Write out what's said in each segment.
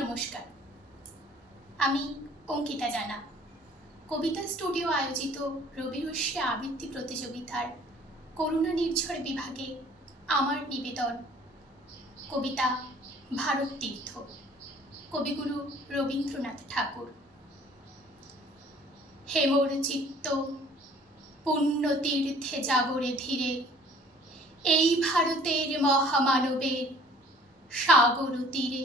নমস্কার। আমি অঙ্কিতা জানা। কবিতা স্টুডিও আয়োজিত রবিরস্যে আবৃত্তি প্রতিযোগিতার করুণা নির্ঝর বিভাগে আমার নিবেদন কবিতা ভারত তীর্থ, কবিগুরু রবীন্দ্রনাথ ঠাকুর। হেমর চিত্ত পুণ্য তীর্থে জাগরে ধীরে, এই ভারতের মহামানবের সাগর তীরে।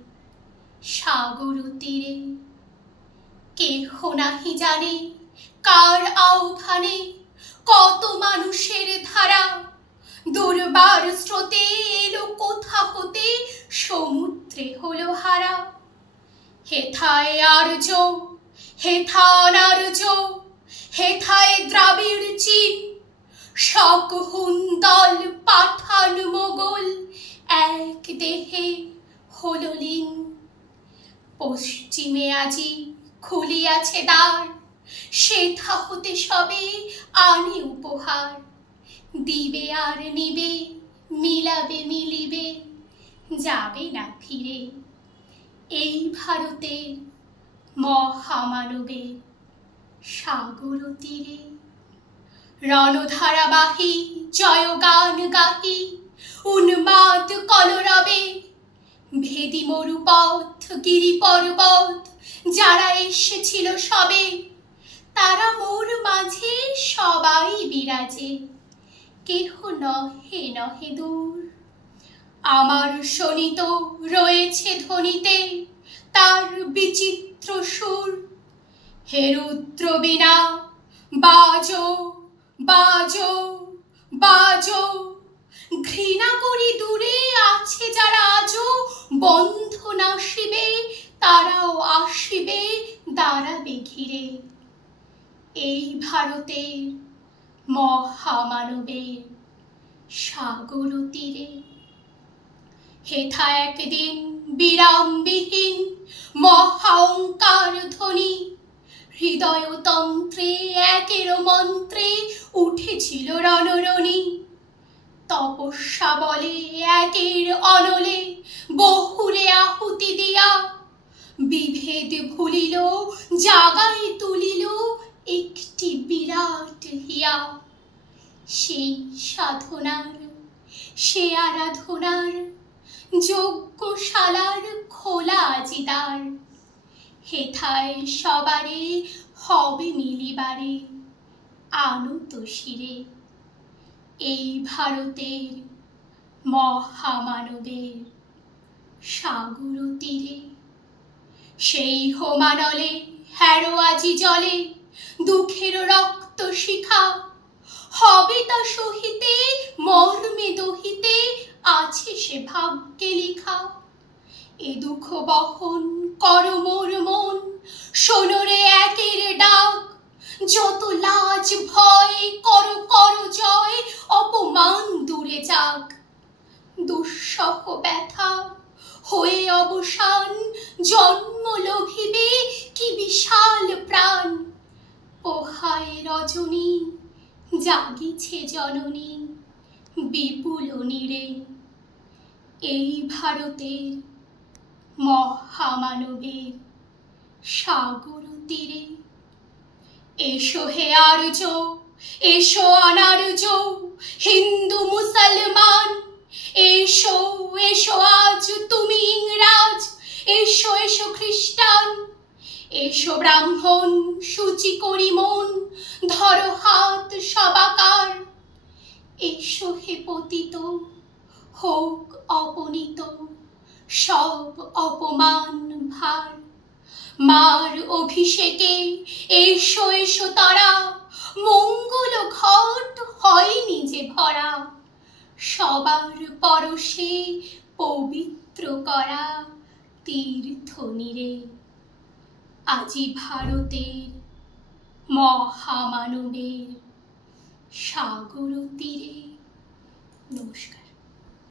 সাগর তীরে। কেহ নাহি জানে কার আহ্বানে কত মানুষের ধারা। দুর্বার স্রোতে এলো কোথা হতে সমুদ্রে হলো হারা। হেথায় আর্য, হেথান আর্য, হেথায় দ্রাবিড় চীন। শক হুন্দল পাঠান মোগল, এক দেহে হলো লীন। পশ্চিমে আজি খুলিয়াছে দ্বার, সেথা হতে সবে আনি উপহার। দিবে আর নিবে, মিলাবে মিলিবে, যাবে না ফিরে এই ভারতের মহামানবের সাগর তীরে রণধারাবাহী জয়গান গাহি কলরবে ভেদি মরুপথ, গিরি পর্বত, যারা এসেছিল সবে, তারা মোর মাঝে সবাই বিরাজে। কেহ নহে নহে দূর। আমার শোনিত রয়েছে ধ্বনিতে তার বিচিত্র সুর। হে রুদ্র বিনা বাজো বাজো বাজো। ঘৃণা করি দূরে আছে যারা আজও বন্ধ নাসিবে তারাও আসিবে, দাঁড়াবে ঘিরে। এই ভারতের মহামানবের সাগর তীরে। হেথা একদিন বিরামবিহীন মহাঙ্কার ধ্বনি, হৃদয়তন্ত্রে একের মন্ত্রে উঠেছিল রণরণী। তপস্যা বলে একের অনলে, বহুরে আহুতি দিয়া। বিভেদ ভুলিল, জাগাই তুলিল, একটি বিরাট হিয়া। সেই সাধনার, সে আরাধনার, যজ্ঞশালার খোলা আজিদার হেথায় সবারে হবে মিলিবারে আনত শিরে। এই ভারতের মহামানবের সাগর তীরে। সেই হোমানলে হ্যারো আজি জলে দুঃখের রক্ত শিখা। হবে তা সহিতে, মর্মে দহিতে, আছে সে ভাগ্যে লিখা। এ দুঃখ বহন কর মোর মন সোনরে একের ডাক, যত লাজ ভয় কর কর জয় অপমান দূরে যাক দুঃসহ ব্যথা। হয়ে অবসান, জন্ম লোভিবে কি বিশাল প্রাণ। পোহায় রজনী, জাগিছে জননী, বিপুল নীড়ে এই ভারতের মহামানবের সাগর তীরে। এসো হে আর্য, এসো অনার্য, হিন্দু মুসলমান। এসো এসো আজ তুমি ইংরাজ। এসো এসো খ্রিস্টান। এসো ব্রাহ্মণ, সূচি করি মন, ধরো হাত সবাকার। এসো হে পতিত, হোক অপনীত, সব অপমান ভার। মার অভিষেকে এসো এসো তারা, মঙ্গল ঘট হয়নি যে ভরা সবার পরশে পবিত্র করা তীর্থ নিরে। আজি ভারতের মহামানবের সাগর তীরে। নমস্কার।